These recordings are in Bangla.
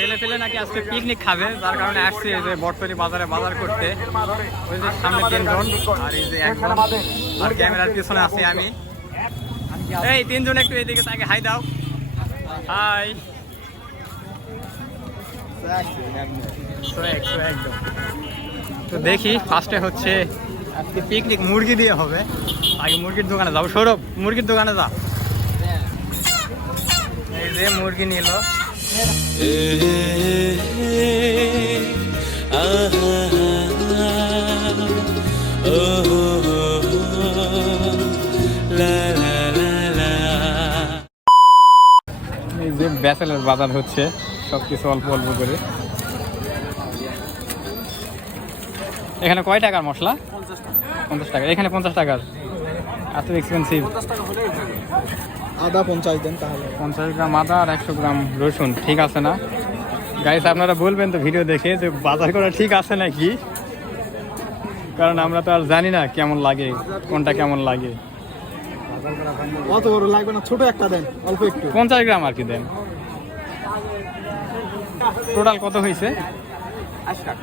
ছেলে ফেলে নাকি আজকে পিকনিক খাবে, যার কারণে আসছি এই যে বটতলী বাজারে বাজার করতে। ওই যে সামনে 3 জন আর এই যে একজন, আর ক্যামেরার পিছনে আছি আমি। এই 3 জন একটু এদিকে তাকে হাই দাও, হাই। একদম তো দেখি ফার্স্টে হচ্ছে আজকে পিকনিক মুরগি দিয়ে হবে। আগে মুরগির দোকানে যাবো, সৌরভ মুরগির দোকানে যা। এই যে মুরগি নিল। এই যে ব্যাচেলার বাজার হচ্ছে, সবকিছু অল্প অল্প করে। এখানে কয় টাকার মশলা? 50 টাকা। এখানে 50 টাকার, এত এক্সপেন্সিভ। আদা 50 দেন তাহলে। 50 গ্রাম আদা আর 100 গ্রাম রসুন, ঠিক আছে না গাইস? আপনারা বলবেন তো ভিডিও দেখে যে বাজার করা ঠিক আছে নাকি, কারণ আমরা তো আর জানি না কেমন লাগে, কোনটা কেমন লাগে। অত বড় লাগবে না, ছোট একটা দেন, অল্প একটু। 50 গ্রাম আর কি দেন। টোটাল কত হয়েছে? 80 টাকা।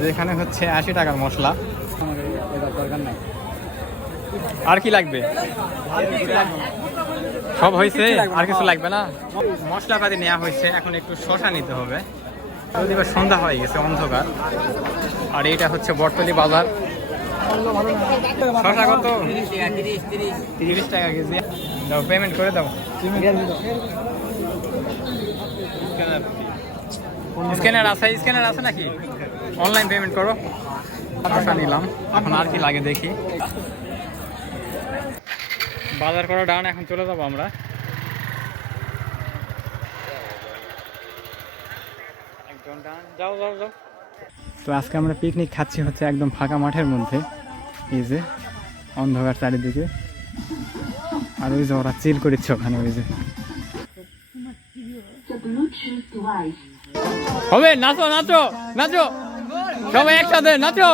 যেখানে হচ্ছে 80 টাকার মশলা। আর কি লাগবে? সব হয়েছে, আর কিছু লাগবে না। মশলাপাতি নেওয়া হয়েছে, এখন একটু শশা নিতে হবে। যদিও সন্ধ্যা হয়ে গেছে, অন্ধকার। আর এইটা হচ্ছে বটতলী বাজার। শশা কত? 30 টাকা কেজি। দাও, পেমেন্ট করে দাও। স্ক্যানার আছে? স্ক্যানার আছে নাকি? অনলাইন পেমেন্ট করো। শশা নিলাম, এখন আর কি লাগে দেখি। বাজার করা ডান, এখন চলে যাবো আমরা। একদম ডান, যাও যাও যাও। তো আজকে আমরা পিকনিক খাচ্ছি হচ্ছে একদম ফাঁকা মাঠের মধ্যে। এই যে অন্ধকার চারিদিকে, আর ওই যে ওরা চিল করেছে ওখানে। ওই যে হবে, নাচো নাচো নাচো, সবাই একসাথে নাচো।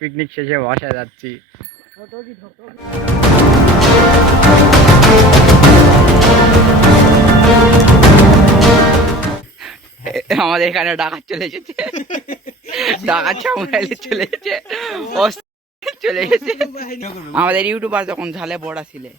পিকনিক শেষে বাসায় যাচ্ছি। আমাদের এখানে ডাকাত চলে এসেছে, ডাকাত সামনে চলে এসেছে, চলে এসেছে। আমাদের ইউটিউবার যখন ঝালে বড়া ছিলে।